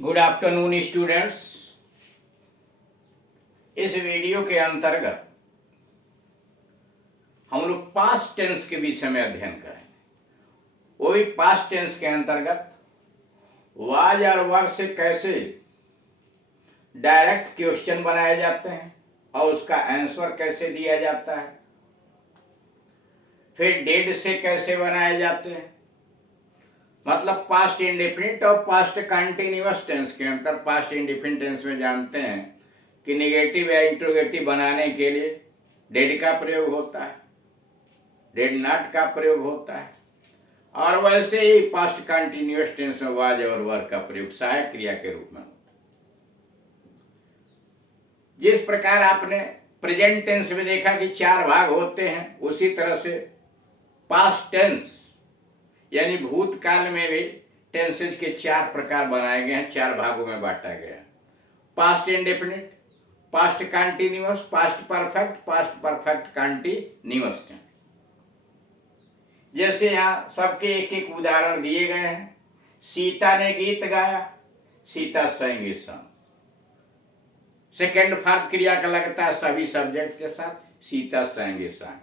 Good afternoon students. इस video के अंतर्गत हम लोग पास्ट टेंस के विषय में अध्ययन करेंगे। वो भी पास्ट टेंस के अंतर्गत वाज और वर से कैसे डायरेक्ट क्वेश्चन बनाए जाते हैं और उसका आंसर कैसे दिया जाता है, फिर डेड से कैसे बनाए जाते हैं। मतलब पास्ट इंडेफिनिट और पास्ट कंटिन्यूअस टेंस के अंतर पास्ट इंडेफिनिट टेंस में जानते हैं कि निगेटिव या इंट्रोगेटिव बनाने के लिए डेड का प्रयोग होता है, डेड नॉट का प्रयोग होता है, और वैसे ही पास्ट कंटिन्यूअस टेंस में वाज और वर का प्रयोग सहायक क्रिया के रूप में होता है। जिस प्रकार आपने प्रेजेंट टेंस में देखा कि 4 भाग होते हैं, उसी तरह से पास्ट टेंस यानी भूतकाल में भी टेंसेज के 4 प्रकार बनाए गए हैं, 4 भागों में बांटा गया है। Past indefinite, past continuous, past perfect, past perfect continuous tense. जैसे यहाँ सबके एक एक उदाहरण दिए गए हैं। सीता ने गीत गाया, सीता संग सॉन्ग। सेकेंड फॉर्म क्रिया का लगता है सभी सब्जेक्ट के साथ, सीता संग सॉन्ग।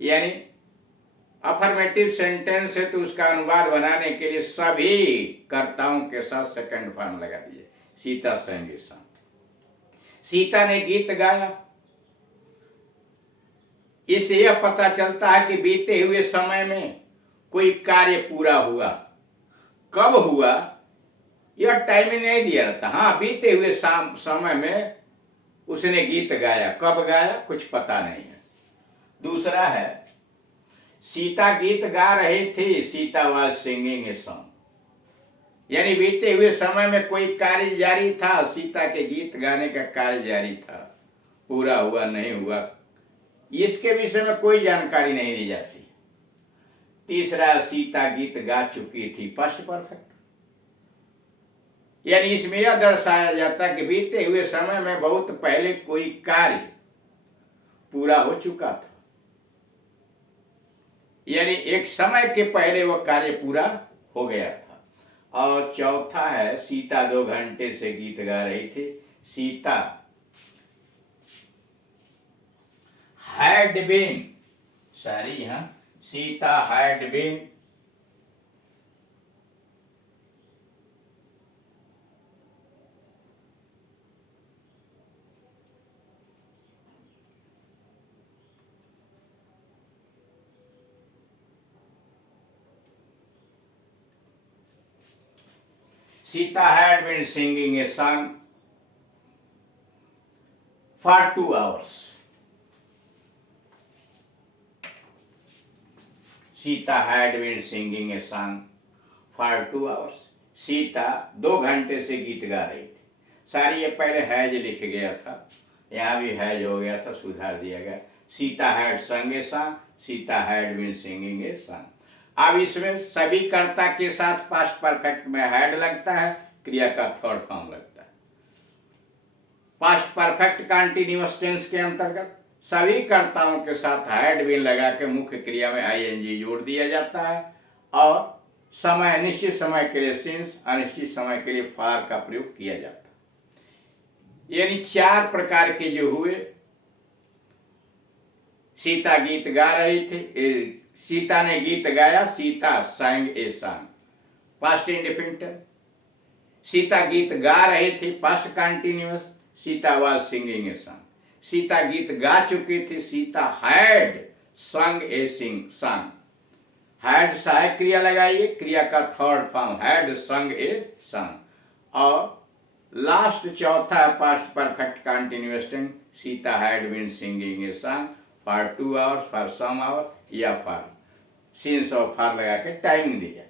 यानी अफर्मेटिव सेंटेंस है तो उसका अनुवाद बनाने के लिए सभी कर्ताओं के साथ सेकंड फॉर्म लगा दीजिए, सीता संग सॉन्ग। सीता ने गीत गाया, इससे यह पता चलता है कि बीते हुए समय में कोई कार्य पूरा हुआ। कब हुआ यह टाइम नहीं दिया रहता। हाँ, बीते हुए समय में उसने गीत गाया, कब गाया कुछ पता नहीं है। दूसरा है सीता गीत गा रही थी, Sita was singing a song. यानी बीते हुए समय में कोई कार्य जारी था, सीता के गीत गाने का कार्य जारी था, पूरा हुआ नहीं हुआ इसके विषय में कोई जानकारी नहीं दी जाती। तीसरा, सीता गीत गा चुकी थी, पास्ट परफेक्ट। यानी इसमें यह दर्शाया जाता कि बीते हुए समय में बहुत पहले कोई कार्य पूरा हो चुका था, यानी एक समय के पहले वह कार्य पूरा हो गया था। और चौथा है सीता 2 घंटे से गीत गा रही थी, सीता हैड बीन, सॉरी हाँ, Sita had been Sita had been singing a song for 2 hours. Sita had been singing a song for 2 hours. Sita 2 घंटे से गीत गा रही थी। सारी ये पहले हैज लिख गया था, यहाँ भी हैज हो गया था, सुधार दिया गया। Sita had sung a song, Sita had been singing a song. अब इसमें सभी कर्ता के साथ पास्ट परफेक्ट में हैड लगता है, क्रिया का थर्ड फॉर्म लगता है। पास्ट परफेक्ट कंटिन्यूअस टेंस के अंतर्गत सभी कर्ताओं के साथ हैड बीन लगा के मुख्य क्रिया में आईएनजी जोड़ दिया जाता है और समय निश्चित समय के लिए सिंस, अनिश्चित समय के लिए फॉर का प्रयोग किया जाता है। यानी 4 प्रकार के जो हुए, सीता गीत गा रही थी, सीता ने गीत गाया, Sita sang a song, past indefinite. Sita गीत गा रही थी, past continuous, Sita was singing a song. Sita गीत गा चुकी थी, Sita had sung a song. Had सहायक क्रिया लगाइए, क्रिया का third form had sung a song. और लास्ट चौथा past perfect continuous tense, Sita had been singing a song for 2 hours, for some hour या फॉर सिंस और फॉर लगा के टाइम दी जाती है।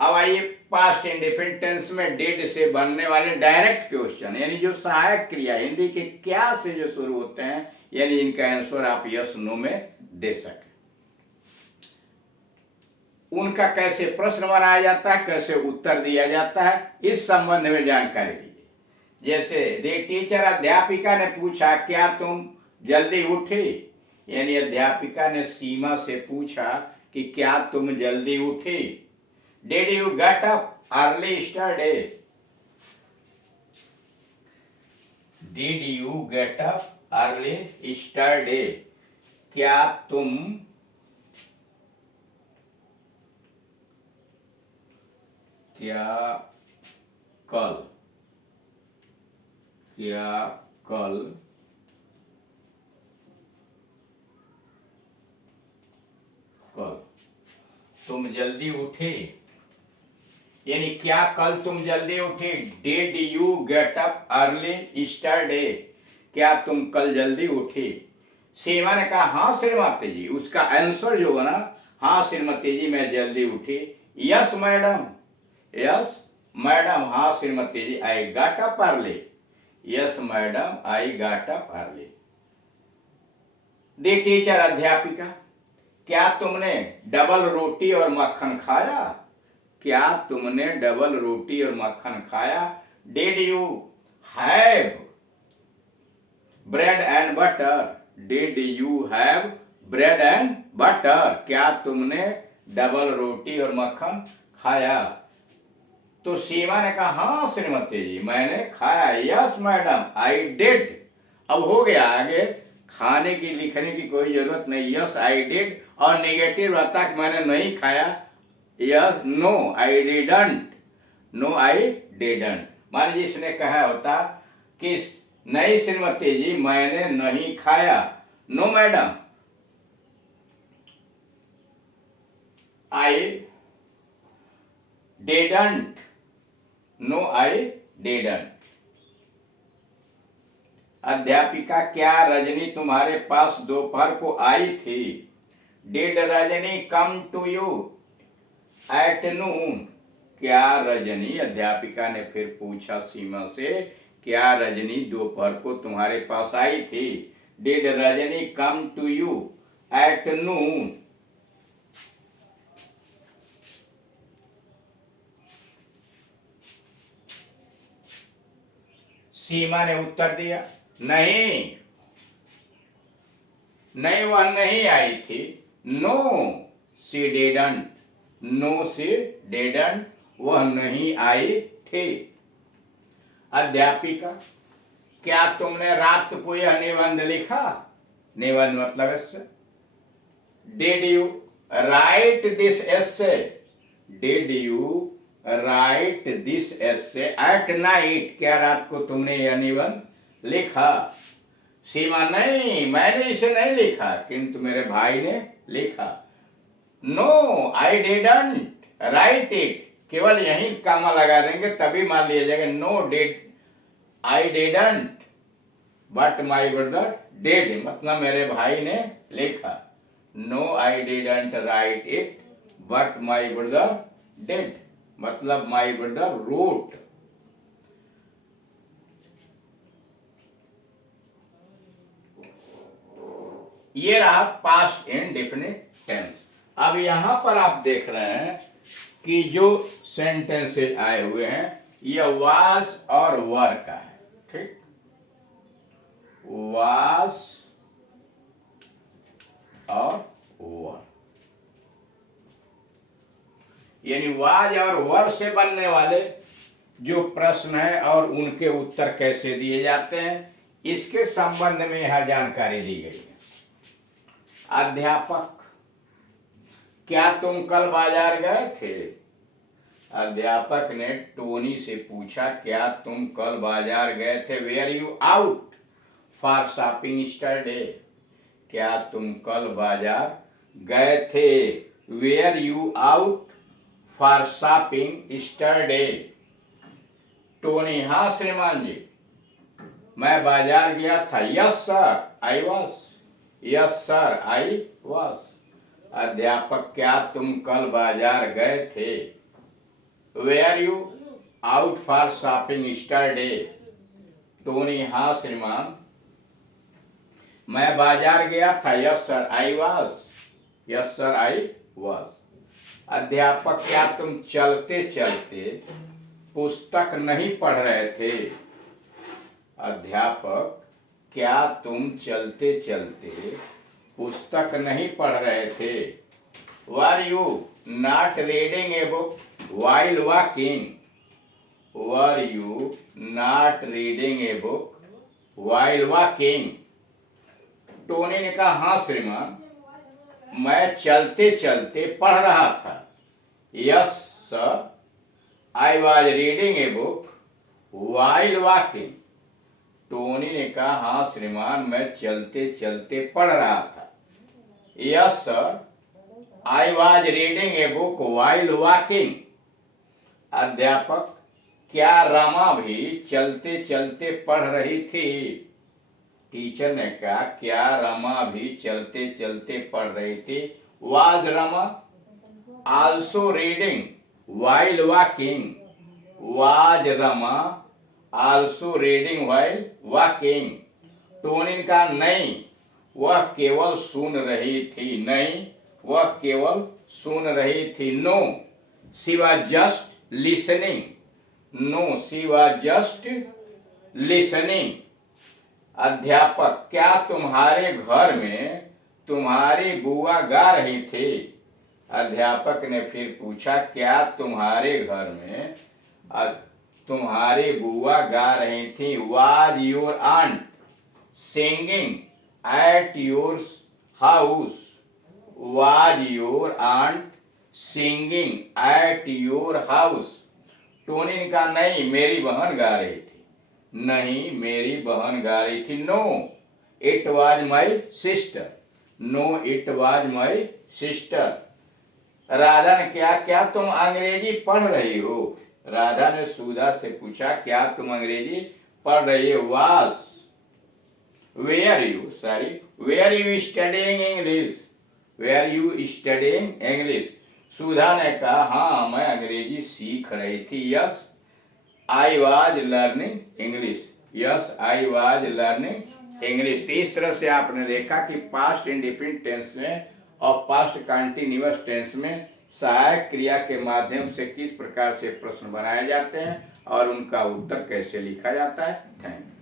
अब आइए पास्ट इंडेफिनिट टेंस में डेड से बनने वाले डायरेक्ट क्वेश्चन, यानी जो सहायक क्रिया हिंदी के क्या से जो शुरू होते हैं, यानी इनका आंसर आप यस नो में दे सके। उनका कैसे प्रश्न बनाया जाता है, कैसे उत्तर दिया जाता है, इस संबंध में जानकारी दीजिए। जैसे द टीचर, अध्यापिका ने पूछा क्या तुम जल्दी उठी। यानी अध्यापिका ने सीमा से पूछा कि क्या तुम जल्दी उठी। Did you get up early yesterday. Did you get up early yesterday? क्या तुम क्या कल क्या कल कल तुम जल्दी उठे? यानी क्या कल तुम जल्दी उठे? Did you get up early yesterday? क्या तुम कल जल्दी उठे? सीमा ने कहा हाँ श्रीमती जी। उसका आंसर जो बना, हाँ श्रीमती जी मैं जल्दी उठी। यस मैडम, यस मैडम, हाँ Shrimati ji I got up early. Yes madam I got up early. The teacher अध्यापिका, क्या तुमने डबल रोटी और मक्खन खाया? क्या तुमने डबल रोटी और मक्खन खाया? Did you have bread and butter? Did you have bread and butter? क्या तुमने डबल रोटी और मक्खन खाया? तो सीमा ने कहा हाँ श्रीमती जी मैंने खाया। Yes madam I did. अब हो गया, आगे खाने की लिखने की कोई जरूरत नहीं। यस आई डिड और नेगेटिव रहता कि मैंने नहीं खाया। Yes no I didn't, no I didn't. मान लीजिए इसने कहा होता कि नहीं श्रीमती जी मैंने नहीं खाया। No madam I didn't, no I didn't. अध्यापिका, क्या रजनी तुम्हारे पास दोपहर को आई थी? Did Rajni come to you at noon? क्या रजनी, अध्यापिका ने फिर पूछा सीमा से, क्या रजनी दोपहर को तुम्हारे पास आई थी? Did Rajni come to you at noon? Seema ने उत्तर दिया नहीं, नहीं वह नहीं आई थी। No she didn't, no she didn't, वह नहीं आई थी। अध्यापिका, क्या तुमने रात को यह निबंध लिखा? निबंध मतलब इससे। Did you right this essay? Did you right this essay at night? क्या रात को तुमने यह निबंध लिखा? सीमा, नहीं मैंने इसे नहीं लिखा, किंतु मेरे भाई ने लिखा। No I didn't write it, केवल यही कामा लगा देंगे तभी मान लिया जाएगा। No did I didn't but my brother did, मतलब मेरे भाई ने लिखा। No I didn't write it but my brother did, मतलब माई ब्रदर रोट। ये रहा पास्ट इंडेफिनिट टेंस। अब यहां पर आप देख रहे हैं कि जो सेंटेंसेस आए हुए हैं ये वाज और वर का है। ठीक, वाज और वर, यानी वाज और वर से बनने वाले जो प्रश्न है और उनके उत्तर कैसे दिए जाते हैं इसके संबंध में यह जानकारी दी गई है। अध्यापक, क्या तुम कल बाजार गए थे? अध्यापक ने टोनी से पूछा, क्या तुम कल बाजार गए थे? Were you out for shopping yesterday? क्या तुम कल बाजार गए थे? Were you out for shopping yesterday? Tony, हाँ श्रीमान जी मैं बाजार गया था। Yes sir I was, yes sir I was. अध्यापक, क्या तुम कल बाजार गए थे? Were you out for shopping yesterday? Tony, हाँ श्रीमान मैं बाजार गया था। Yes sir I was, yes sir I was. अध्यापक, क्या तुम चलते चलते पुस्तक नहीं पढ़ रहे थे? अध्यापक, क्या तुम चलते चलते पुस्तक नहीं पढ़ रहे थे? Were you not reading a book while walking? Were you not reading a book while walking. Tony ने कहा, हाँ श्रीमान, मैं चलते चलते पढ़ रहा था। Yes sir, I was reading a book while walking. Tony ने कहा, हाँ श्रीमान, मैं चलते चलते पढ़ रहा था। Yes sir, I was reading a book while walking. अध्यापक, क्या रमा भी चलते चलते पढ़ रही थी? टीचर ने कहा, क्या रमा भी चलते चलते पढ़ रही थी? Was Rama also reading while walking? Was Rama also reading while walking? Tony ने कहा, नहीं, वह केवल सुन रही थी। नहीं, वह केवल सुन रही थी। No, she was just listening. No, she was just listening. अध्यापक, क्या तुम्हारे घर में तुम्हारी बुआ गा रही थी? अध्यापक ने फिर पूछा, क्या तुम्हारे घर में तुम्हारी बुआ गा रही थी? Was your aunt singing at your house? Was your aunt singing at your house? Tony ने कहा, नहीं, मेरी बहन गा रही थी। नहीं, मेरी बहन गा रही थी। No, it was my sister. No, it was my sister. Radha ने क्या तुम अंग्रेजी पढ़ रही हो? राधा ने सुधा से पूछा, क्या तुम अंग्रेजी पढ़ रही हो? Was were you studying English? Were you studying English? Sudha ने कहा, हाँ, मैं अंग्रेजी सीख रही थी। Yes, I was learning English. Yes, I was learning English. इस तरह से आपने देखा कि पास्ट इंडिफिनिट टेंस में और पास्ट कंटिन्यूअस टेंस में सहायक क्रिया के माध्यम से किस प्रकार से प्रश्न बनाए जाते हैं और उनका उत्तर कैसे लिखा जाता है। Thank you.